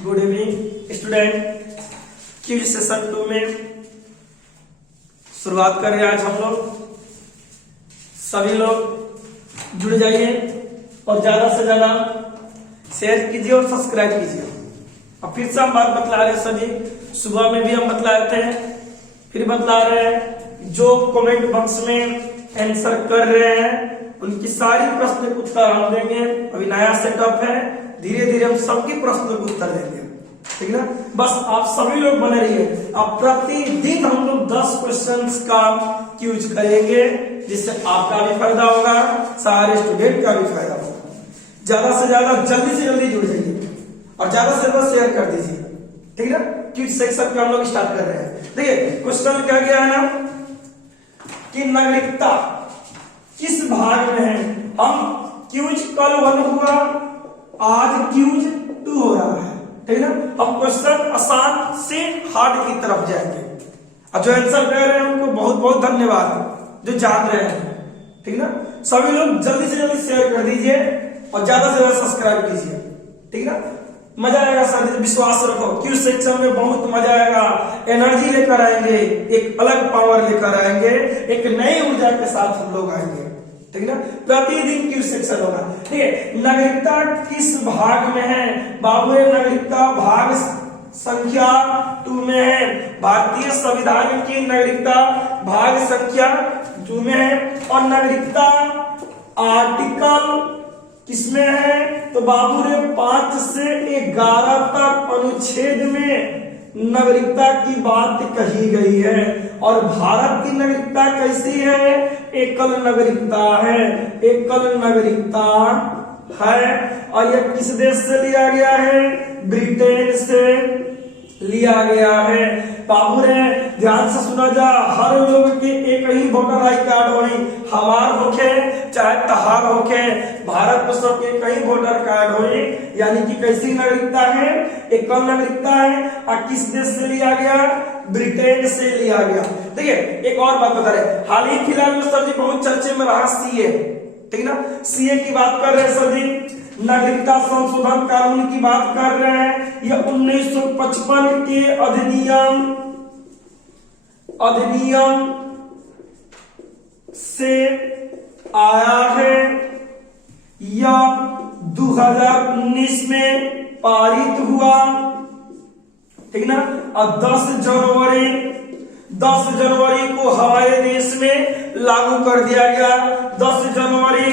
Good evening student. Quiz session 2 में शुरुआत कर रहे हैं आज हम लोग। सभी लोग जुड़ जाइए और ज्यादा से ज्यादा शेयर कीजिए और सब्सक्राइब कीजिए। अब फिर से हम बात बतला रहे हैं सभी, सुबह में भी हम बतलाए थे, फिर बतला रहे हैं। जो कमेंट बॉक्स में आंसर कर रहे हैं उनकी सारी प्रश्न के उत्तर हम देंगे। अभी नया सेटअप है, धीरे धीरे हम सबकी प्रश्नों के उत्तर देंगे, ठीक ना। बस आप सभी लोग बने रहिए। अब प्रतिदिन हम लोग 10 क्वेश्चंस का क्यूज करेंगे, जिससे आपका भी फायदा होगा, सारे स्टूडेंट का भी फायदा होगा। ज्यादा से ज्यादा जल्दी से जल्दी जुड़ जाइए और ज्यादा से ज्यादा शेयर कर दीजिए, ठीक ना। क्यूज सेक्शन का हम लोग स्टार्ट कर रहे हैं। देखिए क्वेश्चन क्या गया है ना कि नागरिकता किस भाग में है। हम क्यूज कल 1 हुआ, आज क्यूज 2 हो रहा है, ठीक ना। हम क्वेश्चन आसान से हार्ड की तरफ जाएंगे और जो आंसर कर रहे हैं उनको बहुत बहुत धन्यवाद, जो जान रहे हैं, ठीक ना। सभी लोग जल्दी से जल्दी शेयर कर दीजिए और ज्यादा से ज्यादा सब्सक्राइब कीजिए, ठीक ना। मजा आएगा सर, विश्वास रखो। क्यूज सेक्शन में बहुत मजा आएगा। एनर्जी लेकर आएंगे, एक अलग पावर लेकर आएंगे, एक नई ऊर्जा के साथ हम लोग आएंगे, ठीक ना। प्रतिदिन क्यूज सेक्शन होगा। ठीक है, नागरिकता किस भाग में है बाबू? नागरिकता भाग संख्या 2 में है। भारतीय संविधान की नागरिकता भाग संख्या 2 में है। और नागरिकता आर्टिकल किसमें है तो बाबू रे 5 से 11 तक अनुच्छेद में नागरिकता की बात कही गई है। और भारत की नागरिकता कैसी है? एकल नागरिकता है, एकल नागरिकता है। और यह किस देश से लिया गया है? ब्रिटेन से लिया गया है। बाबू रे ध्यान से सुना जा, हर लोग के एक ही वोटर आई कार्ड होई, हमार होके चाहे तहार होके, भारत में सबके कई वोटर कार्ड होई। यानी कि कैसी नागरिकता है? एकल नागरिकता है। और किस देश से लिया गया? ब्रिटेन से लिया गया। देखिए एक और बात बता रहे, हाल ही फिलहाल में सर जी बहुत चर्चे में रहा सीए, ठीक ना। सीए की बात कर रहे हैं सर जी, नागरिकता संशोधन कानून की बात कर रहे हैं। यह 1955 के अधिनियम से आया है। यह 2019 में पारित हुआ, ठीक ना। और 10 जनवरी को हमारे देश में लागू कर दिया गया। 10 जनवरी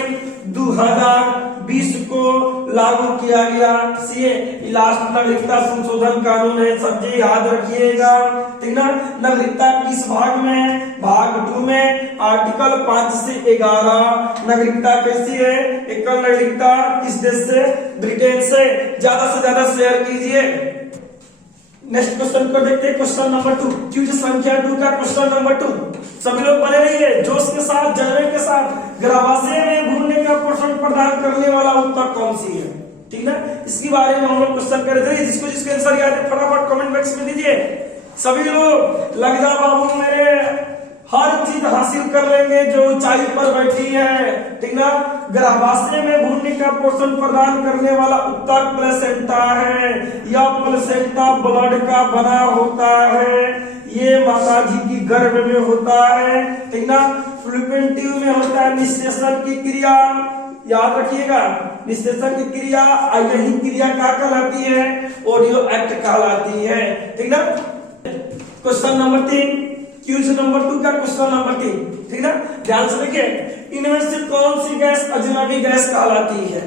2020 को लागू किया गया। सीए लास्ट नागरिकता संशोधन कानून है, सब जी याद रखिएगा, ठीक ना। नागरिकता किस भाग में है? भाग 2 में, आर्टिकल 5 से 11। नागरिकता कैसी है? एकल नागरिकता। किस देश से? ब्रिटेन से। ज्यादा से ज्यादा शेयर कीजिए। नेक्स्ट क्वेश्चन को देखते हैं, क्वेश्चन नंबर 2, क्यूज संख्या 2 का क्वेश्चन नंबर 2। सभी लोग बने रहिए जोश के साथ, जज्बे के साथ। गर्भाशय में भ्रूण का पोषण प्रदान करने वाला उत्तर कौन सी है, ठीक ना। इसके बारे में हम लोग क्वेश्चन कर रहे थे। जिसको जिसके आंसर याद है फटाफट कमेंट बॉक्स में दीजिए। सभी लोग लग जा बाबू मेरे, हर चीज हासिल कर लेंगे जो ऊंचाई पर बैठी है, ठीक ना। गर्भाशय में भ्रूण का पोषण प्रदान करने वाला उत्तर प्लेसेंटा है। यह प्लेसेंटा ब्लड का बना होता है। ये माता जी की गर्भ में होता है, ठीक ना। फ्लूपियन ट्यूब में होता है निषेचन की क्रिया, याद रखिएगा। निषेचन की क्रिया, यही क्रिया क्या कहलाती है? ऑडियो एक्ट कहलाती है, ठीक ना। क्वेश्चन नंबर 3, क्यूज नंबर 2 का क्वेश्चन नंबर 3, ठीक ना। ध्यान से देखिए, इनमें से कौन सी गैस अजनबी गैस कहलाती है?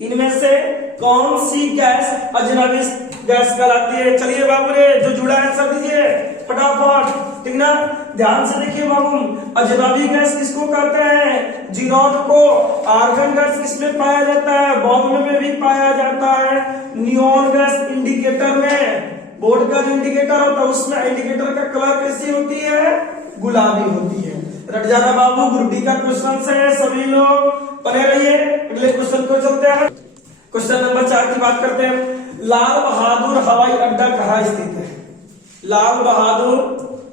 इनमें से कौन सी गैस अजनबी गैस कहलाती है? चलिए बाबू रे जो जुड़ा है आंसर दीजिए फटाफट, ठीक ना। ध्यान से देखिए बाबू, अजनबी गैस किसको कहते हैं? जीनोन को। आर्गन गैस किसमें पाया जाता है? बॉम्ब में भी पाया जाता है। नियॉन गैस इंडिकेटर में, बोर्ड का जो इंडिकेटर होता है उसमें इंडिकेटर का कलर कैसी होती है? गुलाबी होती है। रट जाना बाबू, ग्रुप डी का क्वेश्चन है, सभी लोग बने रहिए। अगले क्वेश्चन को चलते हैं, क्वेश्चन नंबर 4 की बात करते हैं। लाल बहादुर हवाई अड्डा कहाँ स्थित है? लाल बहादुर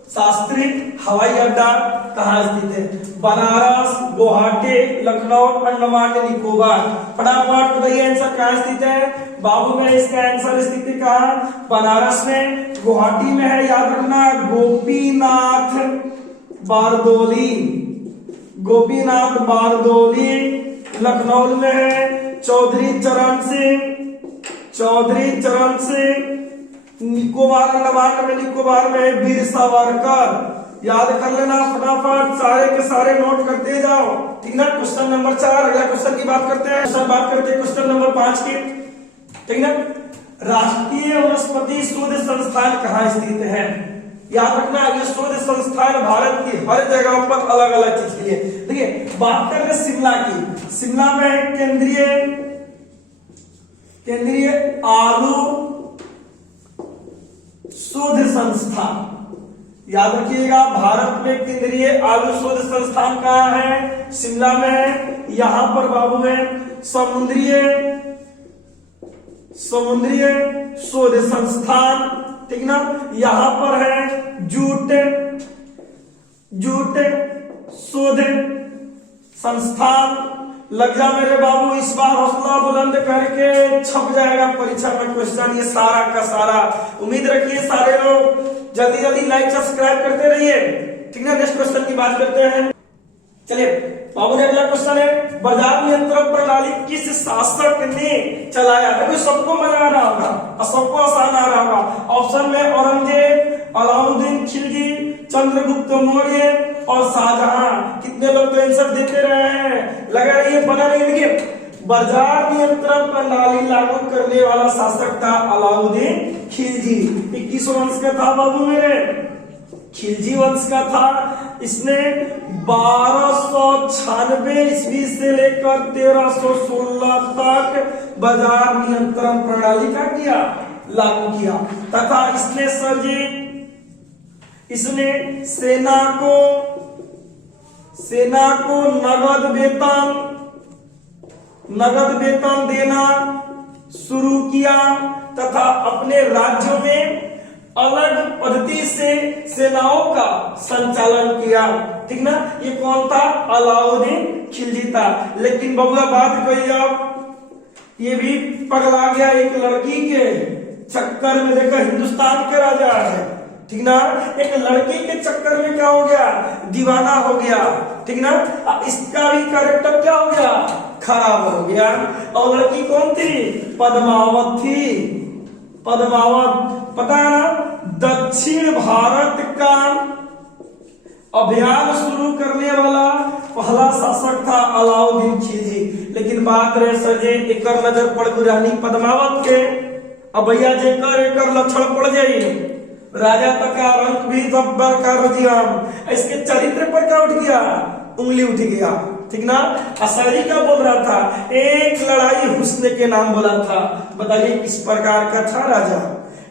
शास्त्री हवाई अड्डा कहाँ स्थित है? बनारस, गुवाहाटी, लखनऊ, अंडमान निकोबार। फटाफट बताइए आंसर कहाँ स्थित है बाबू में? इसका आंसर स्थित है कहाँ? बनारस में, गुवाहाटी में है, याद रखना। गोपीनाथ बारदोली, गोपीनाथ बारदोली लखनऊ में है। चौधरी चरण सिंह निकोबार, अंडमान में निकोबार में वीर सावरकर। याद कर लेना फटाफट, सारे के सारे नोट करते जाओ, ठीक ना। Question number 4। अगला क्वेश्चन की बात करते हैं, क्वेश्चन नंबर 5 की, ठीक ना। राष्ट्रीय वनस्पति शोध संस्थान कहाँ स्थित है? याद रखना ये शोध संस्थान भारत की हर जगह पर अलग अलग चीज के लिए। देखिए बात कर रहे शिमला की, शिमला में केंद्रीय आलू शोध संस्थान। याद रखिएगा भारत में केंद्रीय आलू शोध संस्थान कहाँ है? शिमला में है। यहां पर बाबू है समुद्रीय शोध संस्थान, ठीक ना। यहां पर है जूट शोध संस्थान। लग जा मेरे बाबू, इस बार हौसला बुलंद करके छप जाएगा परीक्षा में क्वेश्चन ये सारा का सारा। उम्मीद रखिए सारे लोग जल्दी जल्दी लाइक सब्सक्राइब करते रहिए, ठीक ना। नेक्स्ट क्वेश्चन की बात करते हैं, चलिए बाबू ने अगला क्वेश्चन है, बाजार नियंत्रण प्रणाली किस शासक ने चलाया? देखो सबको मजा आ रहा होगा और सबको आसान आ रहा होगा। ऑप्शन में औरंगजेब, अलाउद्दीन खिलजी, चंद्रगुप्त मौर्य और शाहजहां। कितने लोग तो आंसर देते रहे हैं, लगा रही बना रही। देखिए बाजार नियंत्रण प्रणाली लागू करने वाला शासक था अलाउद्दीन खिलजी। 21 वंश का था बाबू मेरे, खिलजी वंश का था। इसने 1296 ईस्वी से लेकर 1316 तक बाजार नियंत्रण प्रणाली का किया लागू किया तथा इसने सेना को नगद वेतन देना शुरू किया तथा अपने राज्यों में अलग पद्धति से सेनाओं का संचालन किया, ठीक ना। ये कौन था? अलाउद्दीन खिलजी था। लेकिन बबुआ बात कही जाओ, ये भी पगला गया एक लड़की के चक्कर में। देखा हिंदुस्तान के राजा है, ठीक ना, एक लड़की के चक्कर में क्या हो गया? दीवाना हो गया, ठीक ना। इसका भी कैरेक्टर क्या हो गया? खराब हो गया। और लड़की कौन थी? पद्मावत थी। पता है ना, दक्षिण भारत का अभियान शुरू करने वाला पहला शासक था अलाउद्दीन खिलजी। लेकिन बात रहे सर जी एक नजर पड़ गई रानी पद्मावत के। अब भैया जेकर एक लक्षण पड़ जाई, राजा तक का रंग भी जब्बर का रजियाम। इसके चरित्र पर क्या उठ गया? उंगली उठ गया, ठीक ना। असली क्या बोल रहा था? एक लड़ाई हुस्न के नाम बोला था। बताइए किस प्रकार का था राजा?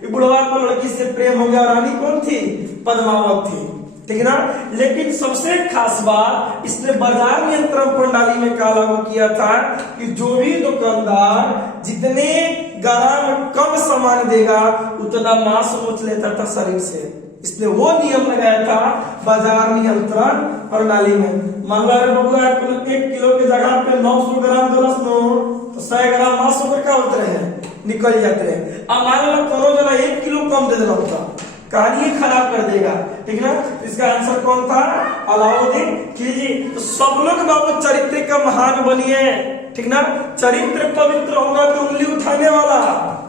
बुढ़वा को लड़की से प्रेम हो गया। रानी कौन थी? पद्मावत थी, ठीक ना। लेकिन सबसे खास बात इसने बाजार नियंत्रण प्रणाली में क्या लागू किया था कि जो भी दुकानदार जितने ग्राम कम सामान देगा उतना मांस नोच लेता था शरीर से। इसने वो नियम लगाया था बाजार नियंत्रण प्रणाली में। मान लो बबुआ 1 किलो की जगह पे 900 ग्राम दलस नो तो 100 ग्राम मांस ऊपर क्या होते रहे? निकल जाते रहे। अब मान लो करो जरा 1 किलो कम दे देना होता, कहानी खराब कर देगा, ठीक ना। इसका आंसर कौन था? अलाउद्दीन खिलजी। तो सब लोग बाबू चरित्र का महान बनिए, ठीक ना। चरित्र पवित्र होगा तो उंगली उठाने वाला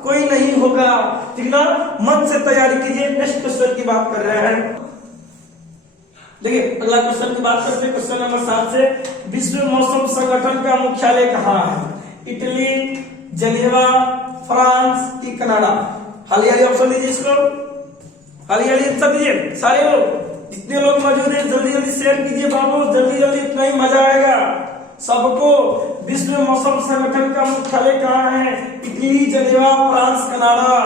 कोई नहीं होगा, ठीक ना। मन से तैयारी कीजिए। नेक्स्ट क्वेश्चन की बात कर रहे हैं, देखिए अगला क्वेश्चन की बात करते हैं। क्वेश्चन नंबर 7 से, विश्व मौसम संगठन का मुख्यालय कहाँ है? इटली, जेनेवा, फ्रांस की कनाडा? हाली ऑप्शन दीजिए इसको, हाली आंसर दीजिए। सारे लोग जितने लोग मौजूद हैं जल्दी जल्दी शेयर कीजिए बाबू, जल्दी जल्दी, इतना ही मजा आएगा सबको। विश्व मौसम संगठन का मुख्यालय कहाँ है? Italy, Geneva, France, Canada.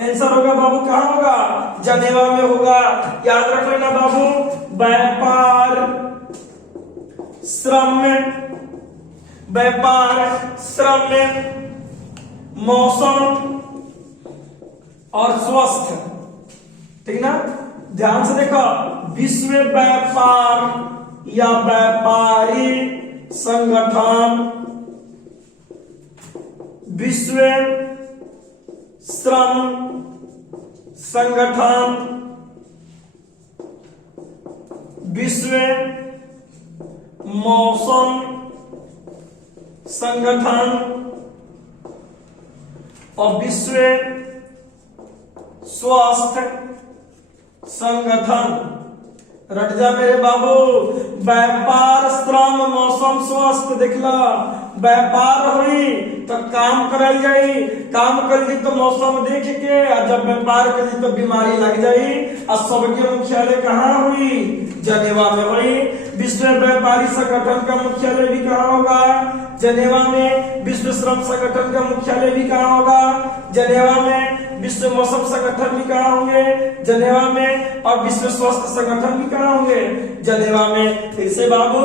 Answer होगा बाबू कहाँ होगा? जेनेवा में होगा। याद रख लेना बाबू, व्यापार, श्रम, मौसम और स्वास्थ्य, ठीक ना। ध्यान से देखो, विश्व व्यापार या व्यापारी संगठन, विश्व श्रम संगठन, विश्व मौसम संगठन और विश्व स्वास्थ्य संगठन। रट जा मेरे बाबू, व्यापार श्रम मौसम स्वास्थ्य देखला, व्यापार हुई तो काम करल जाई, काम कर ली तो मौसम देख के, और जब व्यापार कर ली तो बीमारी लग जाई। और सबके मुख्यालय कहाँ हुई? जनेवा में हुई। विश्व व्यापारी संगठन का मुख्यालय भी कहाँ होगा? जनेवा में। विश्व श्रम संगठन का मुख्यालय भी कहाँ होगा? जनेवा में। विश्व मौसम संगठन भी कहाँ होंगे? जनेवा में। और विश्व स्वास्थ्य संगठन भी कहाँ होंगे? जनेवा में। फिर से बाबू,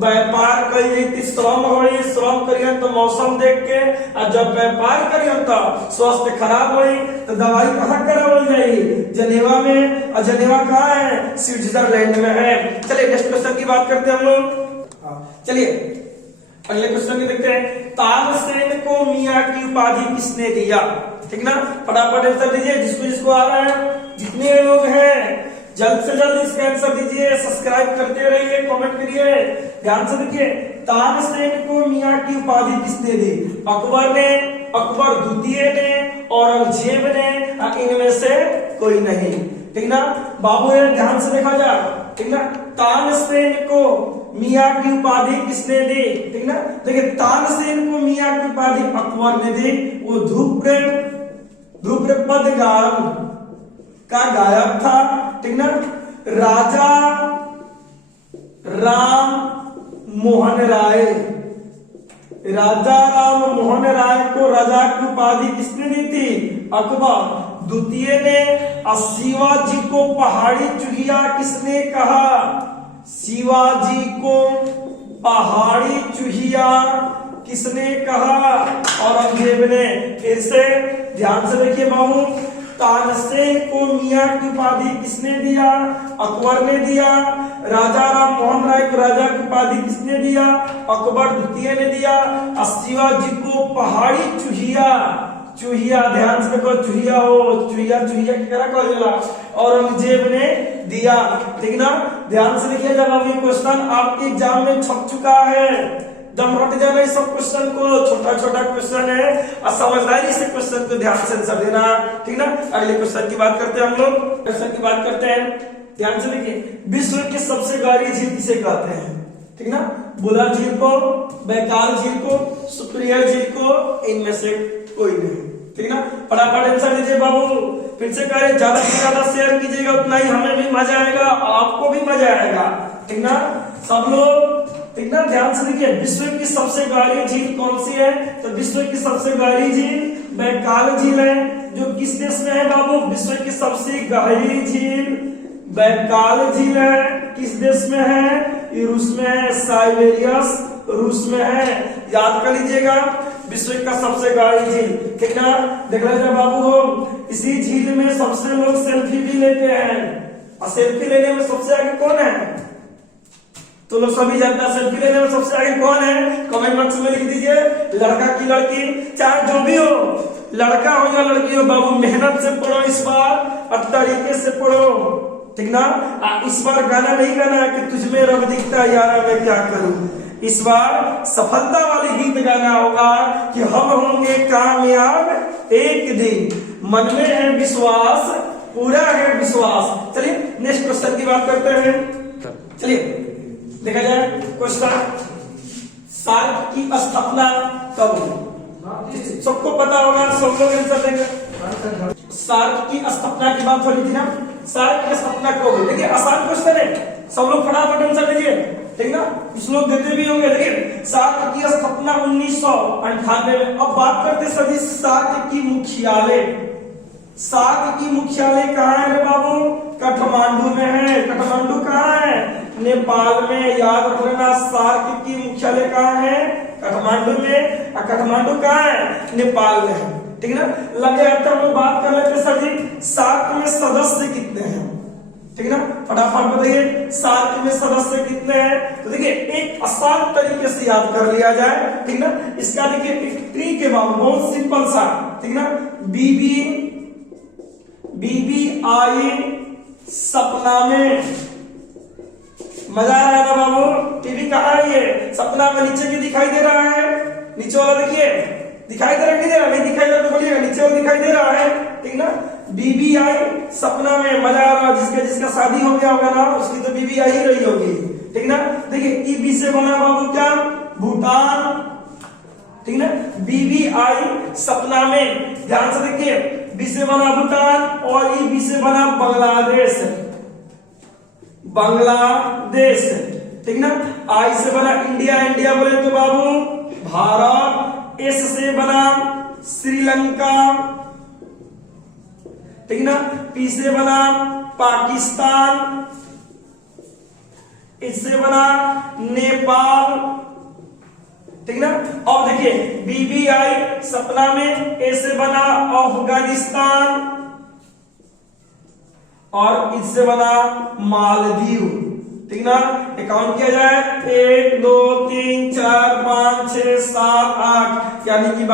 व्यापार करिए श्रम हुई, श्रम करिए तो मौसम देख के, और जब व्यापार करिए तो स्वास्थ्य खराब हुई तो दवाई कहाँ करावल जाए? जनेवा में। और जनेवा कहाँ है? स्विट्जरलैंड में है। चलिए नेक्स्ट क्वेश्चन की बात करते हैं हम लोग। चलिए अगले क्वेश्चन में देखते हैं, तानसेन को मियां की उपाधि किसने दिया? ठीक ना, फटाफट आंसर दीजिए जिसको जिसको आ रहा है। जितने लोग हैं जल्द से जल्द इसका आंसर दीजिए, सब्सक्राइब करते रहिए, कमेंट करिए। ध्यान से देखिए, तानसेन को मियां की उपाधि किसने दी? अकबर ने, अकबर द्वितीय ने, औरंगजेब ने, इनमें से कोई नहीं। ठीक ना बाबू, ध्यान से देखा जाए। ठीक ना, तानसेन को मियां की उपाधि किसने दी? ठीक ना, देखिए तानसेन को मियां की उपाधि अकबर ने दी। वो ध्रुव पदगान का गायक था। ठीक ना, राजा राम मोहन राय, राजा राम मोहन राय को राजा की उपाधि किसने दी थी? अकबर। द्वितीय ने। शिवाजी को पहाड़ी चूहिया किसने कहा? शिवाजी को पहाड़ी चूहिया किसने कहा? औरंगजेब ने। फिर से ध्यान से देखिए बाबू, तानसेन को मियां की उपाधि किसने दिया? अकबर ने दिया। राजा राम मोहन राय को राजा की उपाधि किसने दिया? अकबर द्वितीय ने दिया। और शिवाजी को पहाड़ी चूहिया, चूहिया ध्यान से देखो, चूहिया हो, चूहिया चूहिया क्या कहा जाला? औरंगजेब ने दिया। ठीक ना, ध्यान से देखिए, जब अभी क्वेश्चन आपके एग्जाम में छप चुका है, दम रट जाना इस सब क्वेश्चन को, छोटा छोटा क्वेश्चन है और समझदारी से क्वेश्चन को ध्यान से आंसर देना। ठीक ना, अगले क्वेश्चन की बात करते हैं हम लोग। क्वेश्चन की बात करते हैं, ध्यान से देखिए, विश्व की सबसे गहरी झील किसे कहते हैं? ठीक ना, बुलर झील को, बैकाल झील को, सुपीरियर झील को, इनमें से कोई नहीं। ठीक ना, फटाफट आंसर दीजिए बाबू। फिर से कह रहे, ज्यादा से ज्यादा शेयर कीजिएगा, उतना ही हमें भी मजा आएगा, आपको भी मजा आएगा। ठीक ना सब लोग, ठीक ना, ध्यान से देखिए, विश्व की सबसे गहरी झील कौन सी है? तो विश्व की सबसे गहरी झील बैकाल झील है, जो किस देश में है बाबू? विश्व की सबसे गहरी झील बैकाल झील है। किस देश में है? ये रूस में है, साइबेरियस रूस में है। याद कर लीजिएगा, विश्व का सबसे गहरी झील। ठीक ना, देख रहे बाबू हो, इसी झील में सबसे लोग सेल्फी भी लेते हैं, और सेल्फी लेने में सबसे आगे कौन है? तो लोग सभी जानता है, सेल्फी लेने में सबसे आगे कौन है? कमेंट बॉक्स में लिख दीजिए। लड़का की लड़की, चाहे जो भी हो, लड़का हो या लड़की हो बाबू, मेहनत से पढ़ो इस बार और तरीके से पढ़ो। ठीक ना, इस बार गाना नहीं गाना है कि तुझमें रब दिखता यारा मैं क्या करूं। इस बार सफलता वाली गीत गाना होगा कि हम होंगे कामयाब एक दिन, मन में है विश्वास, पूरा है विश्वास। चलिए नेक्स्ट क्वेश्चन की बात करते हैं। चलिए देखा जाए क्वेश्चन, सार्क की स्थापना कब हुई? सबको पता होगा, सब लोग आंसर देंगे। सार्क की स्थापना की बात हो रही थी ना, सार्क की स्थापना कब हुई? देखिए आसान क्वेश्चन है, सब लोग फटाफट आंसर दीजिए। ठीक ना, कुछ लोग देते भी होंगे। देखिए सार्क की स्थापना 1998 में। अब बात करते सभी सार्क की मुख्यालय। सार्क की मुख्यालय कहाँ है रे बाबू? काठमांडू में है। काठमांडू कहाँ है? नेपाल में। याद रख लेना, सार्क की मुख्यालय कहाँ है? काठमांडू में। काठमांडू कहाँ है? नेपाल में है। ठीक ना, लगे हम लोग बात कर लेते सर जी, सार्क में सदस्य कितने हैं? ठीक है ना। फटाफट बताइए सार्क में सदस्य कितने हैं। तो देखिए एक आसान तरीके से याद कर लिया जाए, ठीक ना। इसका देखिए एक ट्रिक है बाबू, बहुत सिंपल सा, ठीक ना। बीबी आई सपना में, मजा आ रहा है ना बाबू। टीवी कहाँ है ये, सपना में नीचे भी दिखाई दे रहा है, नीचे वाला देखिए दिखाई दे रहा है, नहीं दे रहा, नहीं दिखाई दे रहा तो बोलिएगा, नीचे वाला दिखाई दे रहा है, ठीक ना। बीबी आई सपना में, मजा आ रहा, जिसका शादी हो गया होगा ना उसकी तो बीबी आई ही रही होगी, ठीक ना। देखिए ई बी से बना बाबू क्या, भूटान, ठीक ना। बीबी आई सपना में, ध्यान से देखिए, बी से बना भूटान और ई बी से बना बांग्लादेश, बांग्लादेश, ठीक ना। आई से बना इंडिया, इंडिया बोले तो बाबू भारत, एस से बना श्रीलंका, ठीक ना। पी से बना पाकिस्तान, इससे बना नेपाल, ठीक ना। और देखिए बीबीआई सपना में, ए से बना अफगानिस्तान और इससे बना मालदीव, ठीक ना। अकाउंट किया जाए 1 2 3 4 5 6 7 8, यानी कि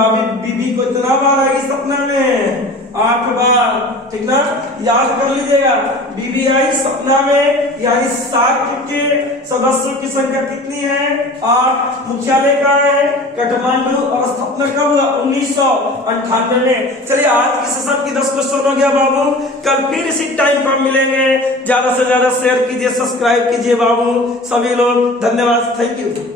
बीबी को इतना बार आएगी सपना में, 8 बार, ठीक ना। याद कर लीजिएगा बीबीआई सपना में यानी सार्क के सदस्यों की संख्या कितनी है, 8। मुख्यालय कहाँ है, काठमांडू, और स्थापना कब हुआ, 1998 में। चलिए आज की सेशन की 10 क्वेश्चन हो गया बाबू, कल फिर इसी टाइम पर मिलेंगे। ज्यादा से ज्यादा शेयर कीजिए, सब्सक्राइब कीजिए बाबू सभी लोग, धन्यवाद, थैंक यू।